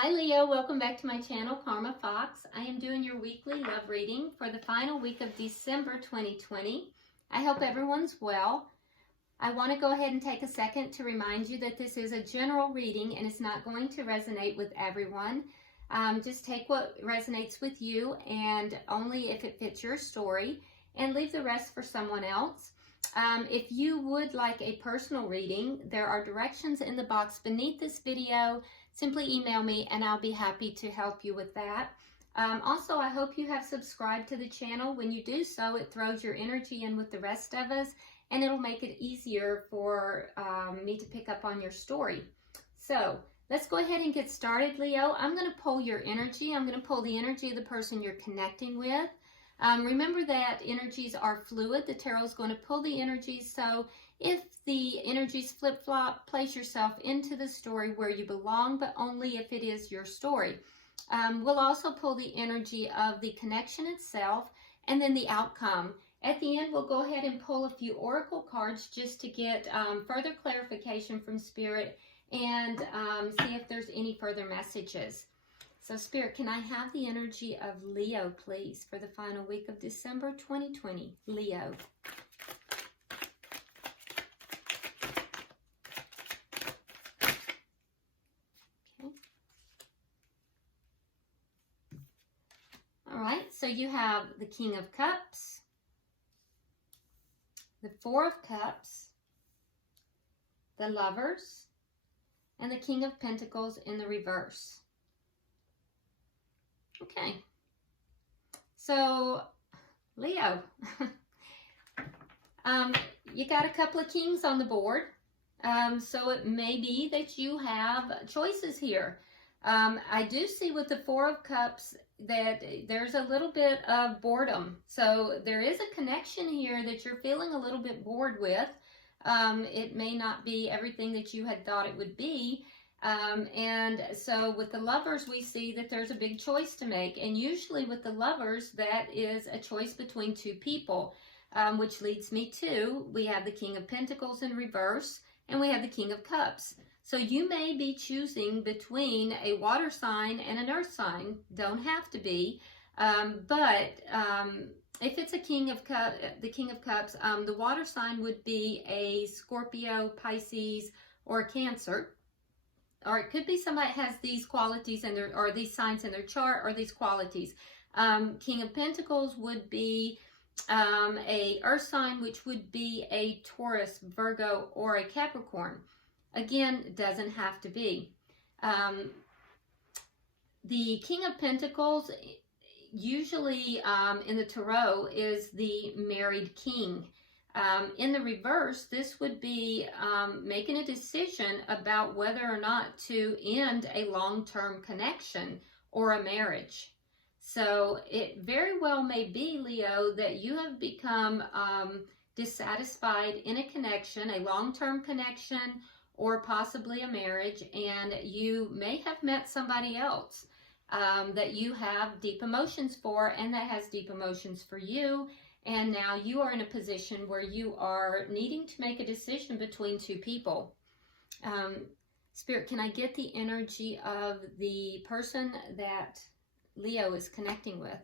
Hi Leo, welcome back to my channel, Karma Fox. I am doing your weekly love reading for the final week of December 2020. I hope everyone's well. I want to go ahead and take a second to remind you that this is a general reading and it's not going to resonate with everyone. Just take what resonates with you and only if it fits your story, and leave the rest for someone else. If you would like a personal reading, there are directions in the box beneath this video. Simply email me and I'll be happy to help you with that. Also, I hope you have subscribed to the channel. When you do so, it throws your energy in with the rest of us and it'll make it easier for me to pick up on your story. So let's go ahead and get started, Leo. I'm going to pull your energy. I'm going to pull the energy of the person you're connecting with. Remember that energies are fluid. The tarot is going to pull the energies. So if the energies flip-flop, place yourself into the story where you belong, but only if it is your story. We'll also pull the energy of the connection itself and then the outcome. At the end, we'll go ahead and pull a few oracle cards just to get further clarification from Spirit and see if there's any further messages. So Spirit, can I have the energy of Leo, please, for the final week of December 2020? Leo. Okay. All right, so you have the King of Cups, the Four of Cups, the Lovers, and the King of Pentacles in the reverse. Okay, so Leo, you got a couple of kings on the board, so it may be that you have choices here. I do see with the Four of Cups that there's a little bit of boredom, so there is a connection here that you're feeling a little bit bored with. It may not be everything that you had thought it would be. And so with the Lovers, we see that there's a big choice to make. And usually with the Lovers, that is a choice between two people, which leads me to, we have the King of Pentacles in reverse, and we have the King of Cups. So you may be choosing between a water sign and an earth sign. Don't have to be. But if it's a King of Cups, the King of Cups, the water sign would be a Scorpio, Pisces, or a Cancer. Or it could be somebody has these qualities in their, or these signs in their chart, or these qualities. King of Pentacles would be a earth sign, which would be a Taurus, Virgo, or a Capricorn. Again, it doesn't have to be. The King of Pentacles, usually in the tarot, is the married king. In the reverse, this would be making a decision about whether or not to end a long-term connection or a marriage. So it very well may be, Leo, that you have become dissatisfied in a connection, a long-term connection, or possibly a marriage, and you may have met somebody else that you have deep emotions for and that has deep emotions for you. And now you are in a position where you are needing to make a decision between two people. Spirit, can I get the energy of the person that Leo is connecting with?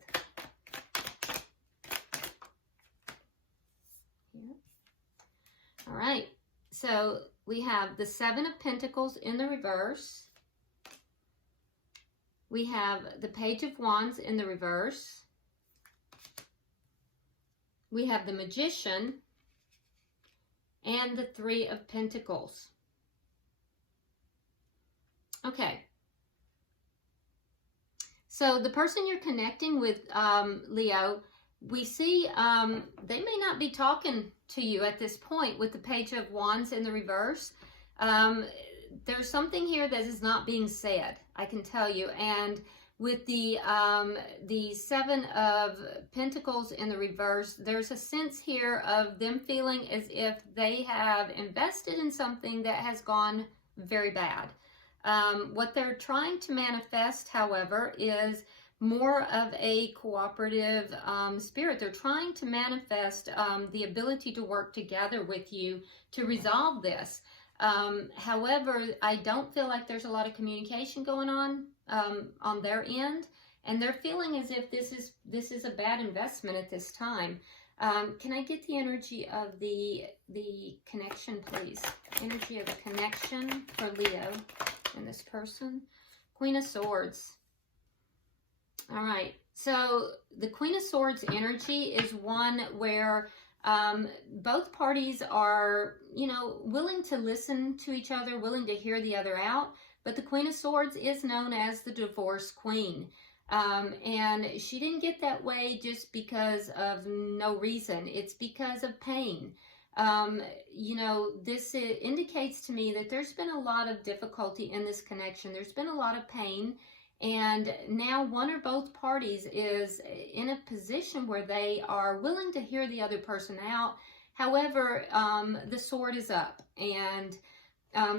Here. All right. So we have the Seven of Pentacles in the reverse. We have the Page of Wands in the reverse. We have the Magician and the Three of Pentacles. Okay. So the person you're connecting with, Leo, we see they may not be talking to you at this point with the Page of Wands in the reverse. There's something here that is not being said, I can tell you. And with the Seven of Pentacles in the reverse, there's a sense here of them feeling as if they have invested in something that has gone very bad. What they're trying to manifest, however, is more of a cooperative spirit. They're trying to manifest the ability to work together with you to resolve this. However, I don't feel like there's a lot of communication going on. on their end, and they're feeling as if this is a bad investment at this time. Can I get the energy of the connection, please? Energy of the connection for Leo and this person. Queen of Swords. All right. So the Queen of Swords energy is one where both parties are, you know, willing to listen to each other, willing to hear the other out. But the Queen of Swords is known as the divorce queen. And she didn't get that way just because of no reason. It's because of pain. You know, this indicates to me that there's been a lot of difficulty in this connection. There's been a lot of pain. And now one or both parties is in a position where they are willing to hear the other person out. However, the sword is up. And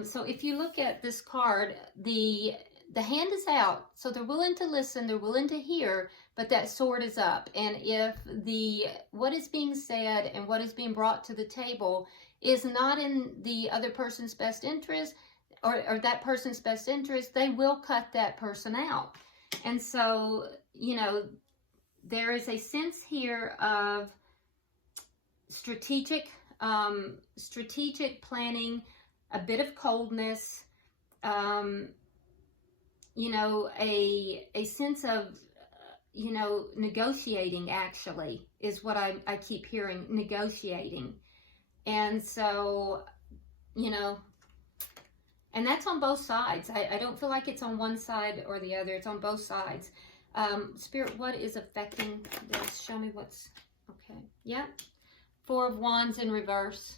so if you look at this card, the hand is out. So they're willing to listen, they're willing to hear, but that sword is up. And if what is being said and what is being brought to the table is not in the other person's best interest, or that person's best interest, they will cut that person out. And so, you know, there is a sense here of strategic planning, a bit of coldness, you know, a sense of, you know, negotiating actually is what I keep hearing, negotiating. And so, you know, and that's on both sides. I don't feel like it's on one side or the other. It's on both sides. Spirit, what is affecting this? Show me what's, okay. Yeah. Four of Wands in reverse.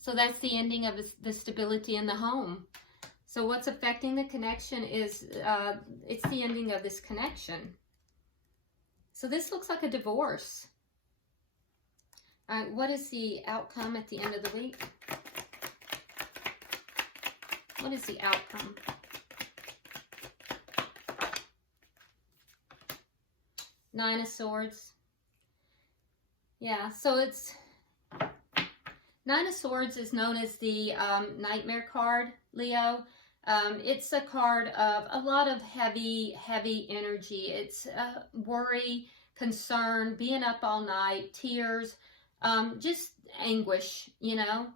So that's the ending of the stability in the home. So what's affecting the connection is, it's the ending of this connection. So this looks like a divorce. All right, what is the outcome at the end of the week? What is the outcome? Nine of Swords. Yeah, so it's... Nine of Swords is known as the Nightmare card, Leo. It's a card of a lot of heavy energy. It's worry, concern, being up all night, tears, just anguish, you know.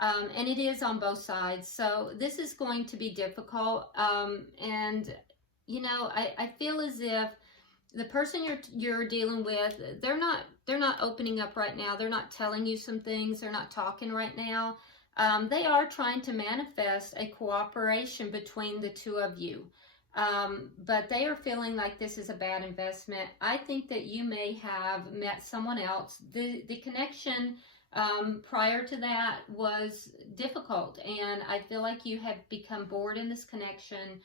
And it is on both sides. So this is going to be difficult. And, you know, I feel as if the person you're dealing with, they're not opening up right now. They're not telling you some things. They're not talking right now. They are trying to manifest a cooperation between the two of you. But they are feeling like this is a bad investment. I think that you may have met someone else. The connection prior to that was difficult, and I feel like you have become bored in this connection,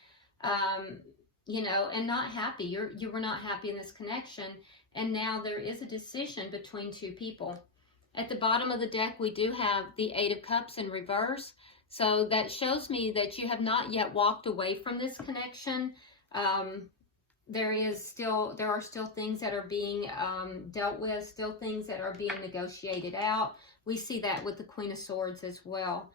you know, and not happy. You were not happy in this connection, and now there is a decision between two people. At the bottom of the deck, we do have the Eight of Cups in reverse, so that shows me that you have not yet walked away from this connection. There are still things that are being dealt with, still things that are being negotiated out. We see that with the Queen of Swords as well.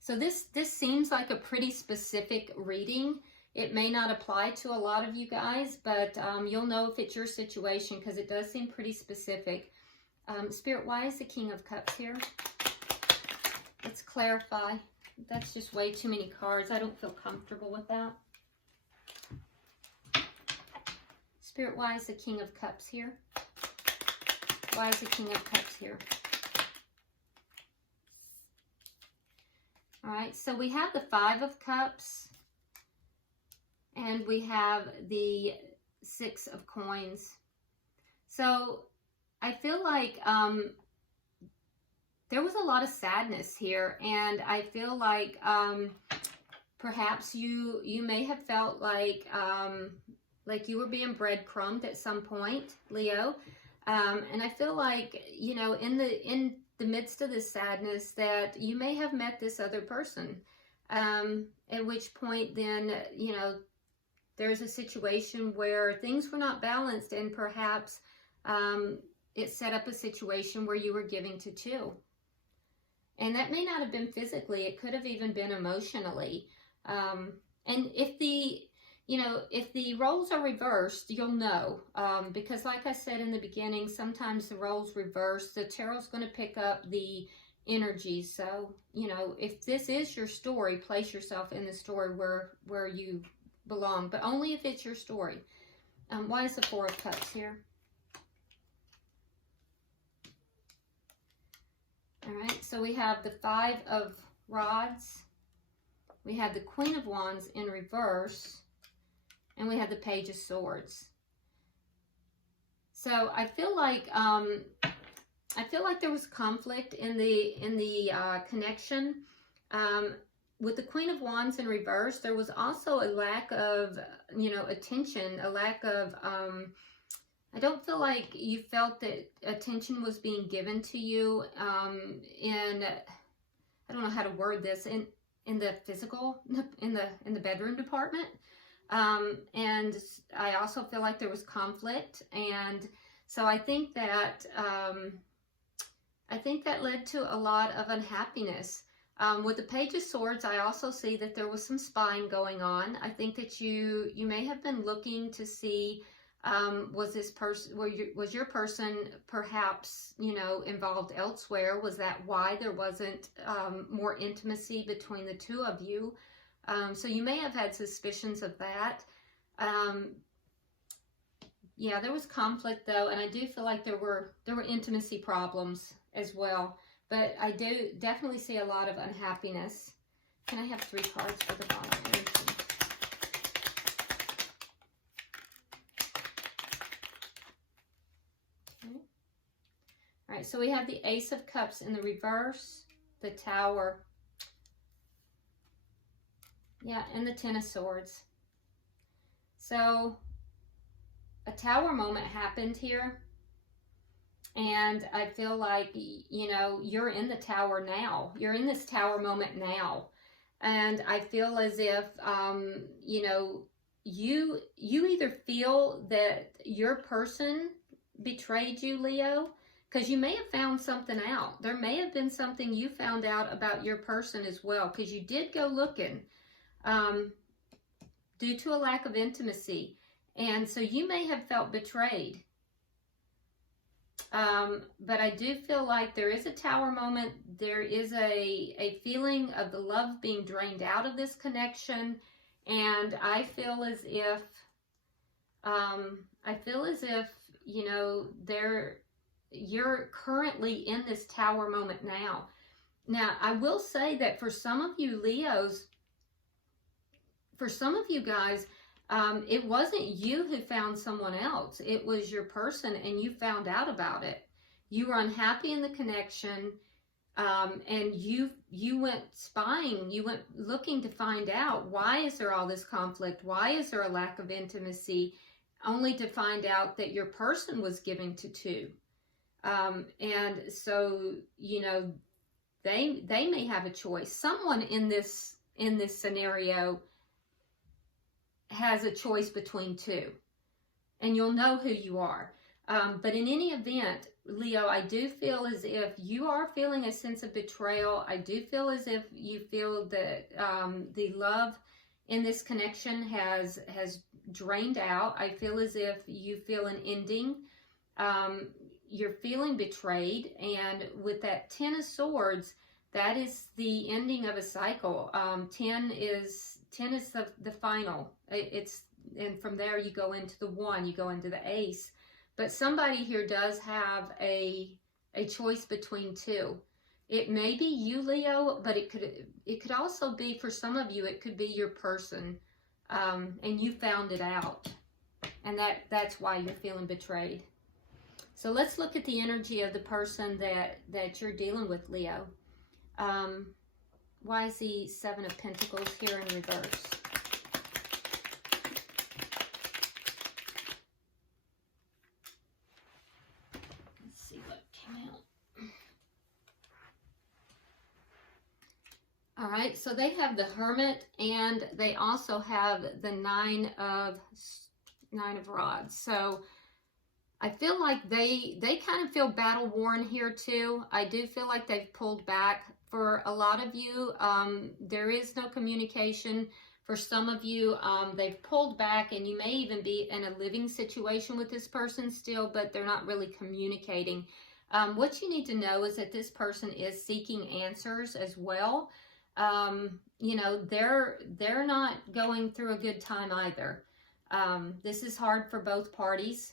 So this seems like a pretty specific reading. It may not apply to a lot of you guys, but you'll know if it's your situation because it does seem pretty specific. Spirit, why is the King of Cups here? Let's clarify. That's just way too many cards. I don't feel comfortable with that. Spirit, why is the King of Cups here? Why is the King of Cups here? All right, so we have the Five of Cups, and we have the Six of Coins. So I feel like there was a lot of sadness here, and I feel like perhaps you may have felt like you were being breadcrumbed at some point, Leo. And I feel like, you know, in the midst of this sadness that you may have met this other person, at which point then, you know, there's a situation where things were not balanced, and perhaps it set up a situation where you were giving to two. And that may not have been physically, it could have even been emotionally. And if you know, if the roles are reversed, you'll know. Because like I said in the beginning, sometimes the roles reverse. The tarot's going to pick up the energy. So, you know, if this is your story, place yourself in the story where you belong. But only if it's your story. Why is the Four of Cups here? All right, so we have the Five of Rods. We have the Queen of Wands in reverse. And we have the Page of Swords. So I feel like there was conflict in the connection. With the Queen of Wands in reverse, there was also a lack of, you know, attention, a lack of, I don't feel like you felt that attention was being given to you in, I don't know how to word this, in the physical, in the bedroom department. And I also feel like there was conflict, and so I think that led to a lot of unhappiness. With the Page of Swords, I also see that there was some spying going on. I think that you may have been looking to see, was your person perhaps, you know, involved elsewhere? Was that why there wasn't more intimacy between the two of you? So you may have had suspicions of that. Yeah, there was conflict though, and I do feel like there were intimacy problems as well. But I do definitely see a lot of unhappiness. Can I have 3 cards for the bottom energy? Okay. All right, so we have the Ace of Cups in the reverse, the Tower. Yeah, and the Ten of Swords. So a Tower moment happened here. And I feel like, you know, you're in the Tower now. You're in this Tower moment now. And I feel as if, you know, you either feel that your person betrayed you, Leo, because you may have found something out. There may have been something you found out about your person as well, because you did go looking. Due to a lack of intimacy. And so you may have felt betrayed. But I do feel like there is a Tower moment. There is a feeling of the love being drained out of this connection. And I feel as if, you know, you're currently in this Tower moment now. Now, I will say that for some of you Leos, for some of you guys, it wasn't you who found someone else. It was your person, and you found out about it. You were unhappy in the connection, and you went spying. You went looking to find out, why is there all this conflict? Why is there a lack of intimacy? Only to find out that your person was giving to 2. And so, you know, they may have a choice. Someone in this scenario has a choice between 2, and you'll know who you are. But in any event, Leo, I do feel as if you are feeling a sense of betrayal. I do feel as if you feel that the love in this connection has drained out. I feel as if you feel an ending. You're feeling betrayed, and with that Ten of Swords, that is the ending of a cycle. 10 is the final. And from there you go into the 1, you go into the Ace. But somebody here does have a choice between 2. It may be you, Leo, but it could also be, for some of you, it could be your person, and you found it out, and that's why you're feeling betrayed. So let's look at the energy of the person that you're dealing with, Leo. Why is the 7 of Pentacles here in reverse? Let's see what came out. All right, so they have the Hermit, and they also have the Nine of Rods. So I feel like they kind of feel battle worn here too. I do feel like they've pulled back. For a lot of you, there is no communication. For some of you, they've pulled back, and you may even be in a living situation with this person still, but they're not really communicating. What you need to know is that this person is seeking answers as well. You know, they're not going through a good time either. This is hard for both parties.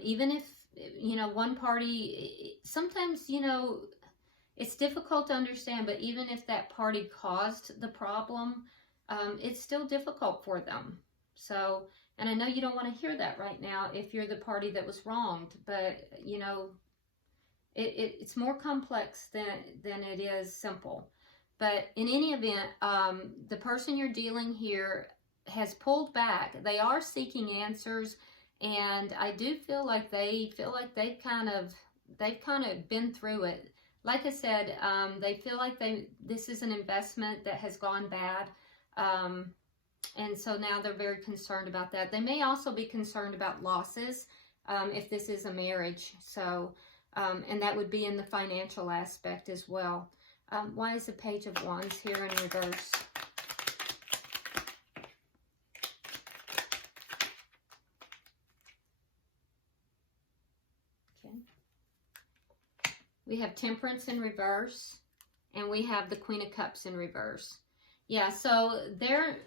Even if, you know, one party, sometimes, you know, it's difficult to understand, but even if that party caused the problem, it's still difficult for them. So, and I know you don't want to hear that right now if you're the party that was wronged, but, you know, it's more complex than it is simple. But in any event, the person you're dealing here has pulled back. They are seeking answers, and I do feel like they've kind of been through it. Like I said, they feel like this is an investment that has gone bad. And so now they're very concerned about that. They may also be concerned about losses if this is a marriage. So, and that would be in the financial aspect as well. Why is the Page of Wands here in reverse? Okay. We have Temperance in reverse, and we have the Queen of Cups in reverse. Yeah, so they're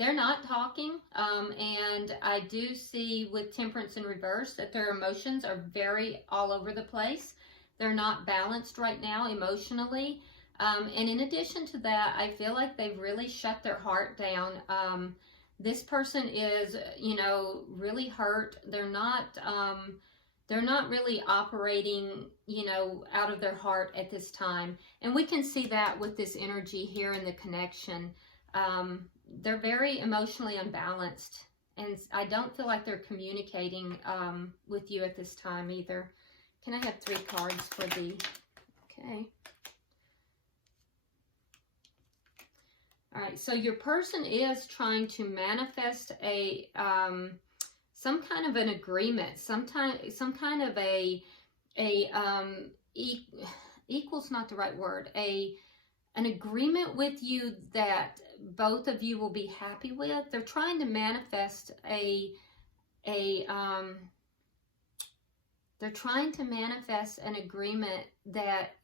not talking, and I do see with Temperance in reverse that their emotions are very all over the place. They're not balanced right now emotionally, and in addition to that, I feel like they've really shut their heart down. This person is, you know, really hurt. They're not really operating, you know, out of their heart at this time. And we can see that with this energy here in the connection. They're very emotionally unbalanced, and I don't feel like they're communicating with you at this time either. Can I have 3 cards for the, okay. All right, so your person is trying to manifest a, some kind of an agreement, some kind of equal's not the right word, an agreement with you that both of you will be happy with. They're trying to manifest they're trying to manifest an agreement that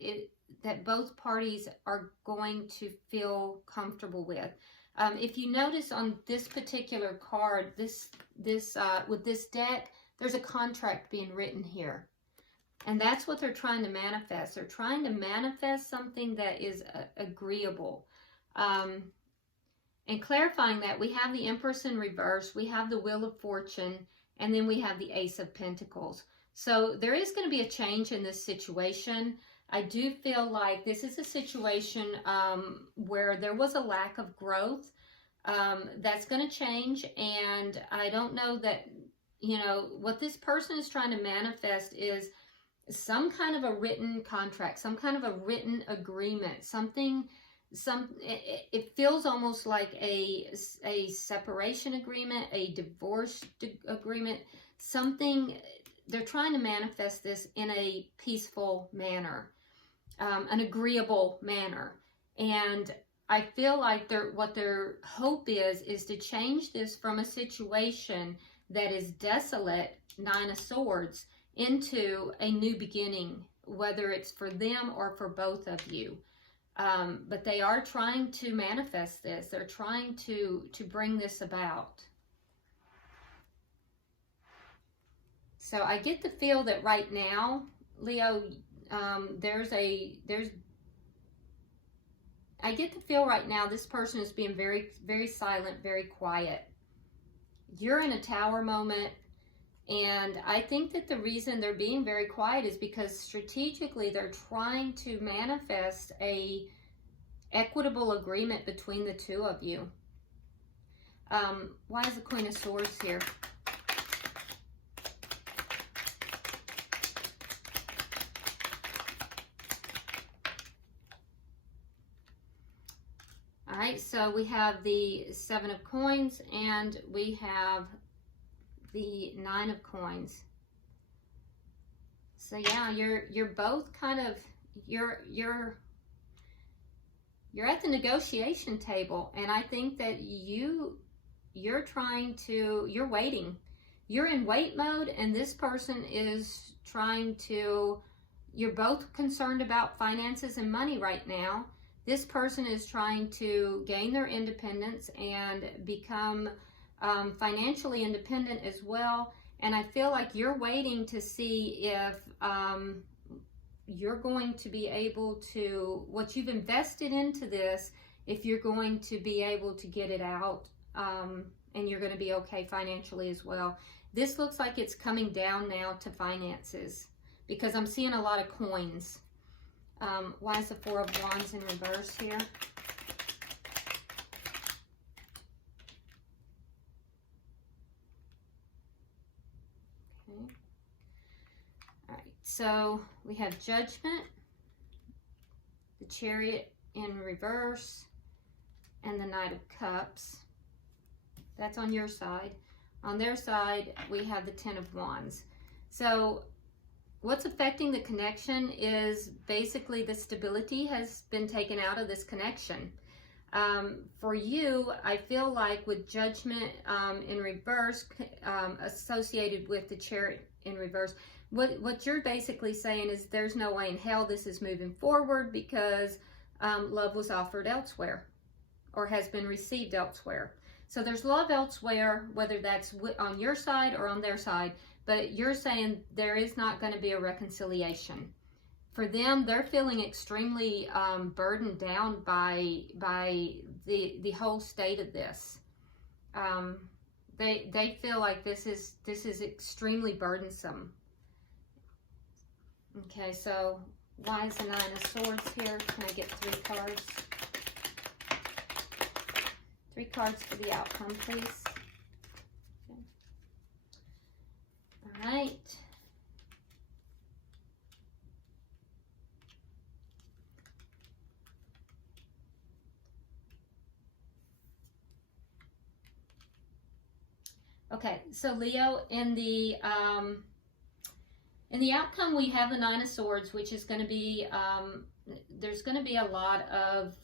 both parties are going to feel comfortable with. If you notice on this particular card, with this deck, there's a contract being written here. And that's what they're trying to manifest. They're trying to manifest something that is agreeable. And clarifying that, we have the Empress in reverse, we have the Wheel of Fortune, and then we have the Ace of Pentacles. So there is going to be a change in this situation. I do feel like this is a situation where there was a lack of growth. That's going to change, and I don't know that, you know, what this person is trying to manifest is some kind of a written contract, some kind of a written agreement, it feels almost like a separation agreement, a divorce agreement, something. They're trying to manifest this in a peaceful manner, an agreeable manner. And I feel like what their hope is to change this from a situation that is desolate, 9 of Swords, into a new beginning, whether it's for them or for both of you. But they are trying to manifest this. They're trying to bring this about. So I get the feel that right now, Leo, I get the feel right now this person is being very, very silent, very quiet. You're in a Tower moment, and I think that the reason they're being very quiet is because strategically they're trying to manifest a equitable agreement between the two of you. Why is the Queen of Swords here? All right, so we have the 7 of Coins, and we have the 9 of Coins. So yeah, you're both kind of, you're you're at the negotiation table, and I think that you're waiting. You're in wait mode, and this person is trying to, you're both concerned about finances and money right now. This person is trying to gain their independence and become financially independent as well. And I feel like you're waiting to see if you're going to be able to, what you've invested into this, if you're going to be able to get it out, and you're going to be okay financially as well. This looks like it's coming down now to finances, because I'm seeing a lot of coins. Why is the Four of Wands in reverse here? Okay. All right, so we have Judgment, the Chariot in reverse, and the Knight of Cups. That's on your side. On their side, we have the Ten of Wands. So what's affecting the connection is basically the stability has been taken out of this connection. For you, I feel like with Judgment in reverse, associated with the Chariot in reverse, what you're basically saying is there's no way in hell this is moving forward, because love was offered elsewhere or has been received elsewhere. So there's love elsewhere, whether that's on your side or on their side, but you're saying there is not going to be a reconciliation. For them, they're feeling extremely burdened down by the whole state of this. They feel like this is extremely burdensome. Okay, so why is the Nine of Swords here? Can I get 3 cards? 3 cards for the outcome, please. Okay. All right. Okay, so Leo, in the outcome, we have the Nine of Swords, which is going to be, there's going to be a lot of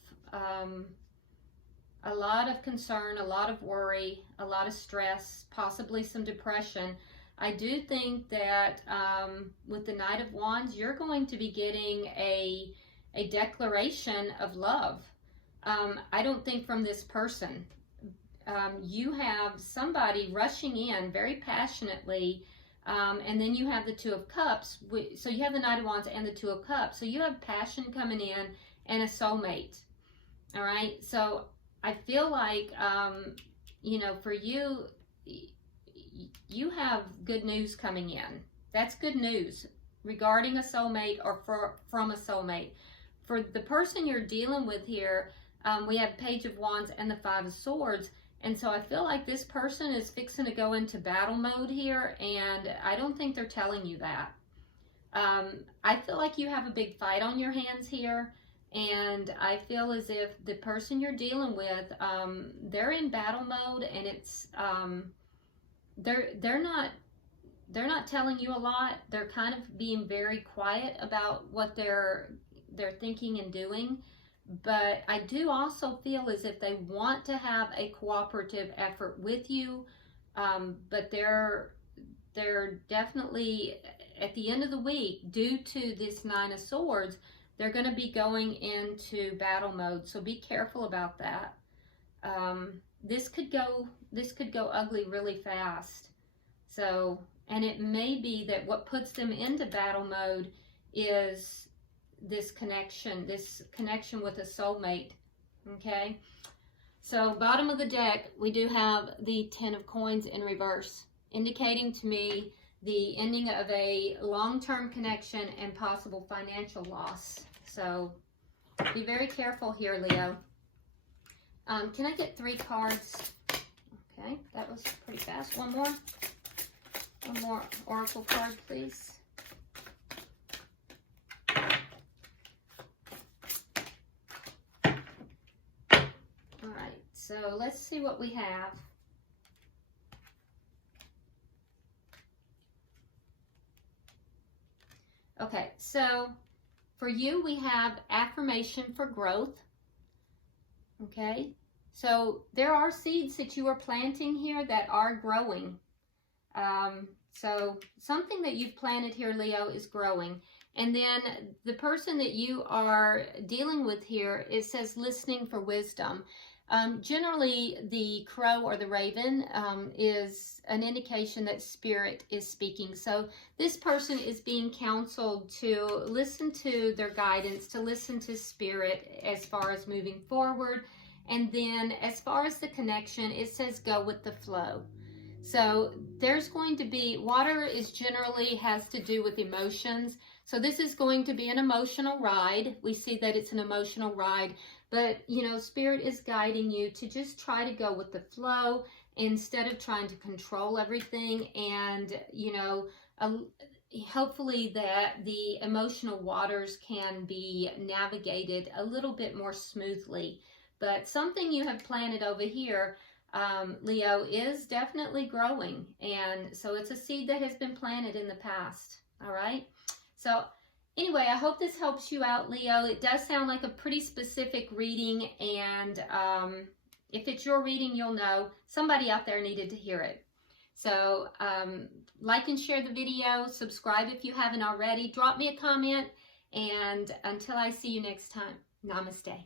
concern, a lot of worry, a lot of stress, possibly some depression. I do think that with the Knight of Wands, you're going to be getting a declaration of love. I don't think from this person. You have somebody rushing in very passionately, and then you have the Two of Cups. So you have the Knight of Wands and the Two of Cups. So you have passion coming in and a soulmate. All right. So I feel like, you know, for you, you have good news coming in. That's good news regarding a soulmate or from a soulmate. For the person you're dealing with here, we have Page of Wands and the Five of Swords. And so I feel like this person is fixing to go into battle mode here, and I don't think they're telling you that. I feel like you have a big fight on your hands here, and I feel as if the person you're dealing with, they're in battle mode, and it's they're not telling you a lot. They're kind of being very quiet about what they're thinking and doing. But I do also feel as if they want to have a cooperative effort with you, but they're definitely, at the end of the week, due to this Nine of Swords, they're going to be going into battle mode. So be careful about that. This could go ugly really fast. So, and it may be that what puts them into battle mode is this connection with a soulmate. Okay, so bottom of the deck, we do have the Ten of Coins in reverse, indicating to me the ending of a long-term connection and possible financial loss. So be very careful here, Leo. Can I get 3 cards? Okay, that was pretty fast. One more oracle card, please. So let's see what we have. Okay, so for you, we have affirmation for growth. Okay, so there are seeds that you are planting here that are growing. So something that you've planted here, Leo, is growing. And then the person that you are dealing with here, it says listening for wisdom. Generally, the crow or the raven is an indication that spirit is speaking. So this person is being counseled to listen to their guidance, to listen to spirit as far as moving forward. And then as far as the connection, it says go with the flow. So there's going to be, water is generally has to do with emotions. So this is going to be an emotional ride. We see that it's an emotional ride, but you know, spirit is guiding you to just try to go with the flow instead of trying to control everything. And you know, hopefully that the emotional waters can be navigated a little bit more smoothly. But something you have planted over here, Leo, is definitely growing. And so it's a seed that has been planted in the past. All right. So anyway, I hope this helps you out, Leo. It does sound like a pretty specific reading. And if it's your reading, you'll know somebody out there needed to hear it. So like and share the video. Subscribe if you haven't already. Drop me a comment. And until I see you next time, namaste.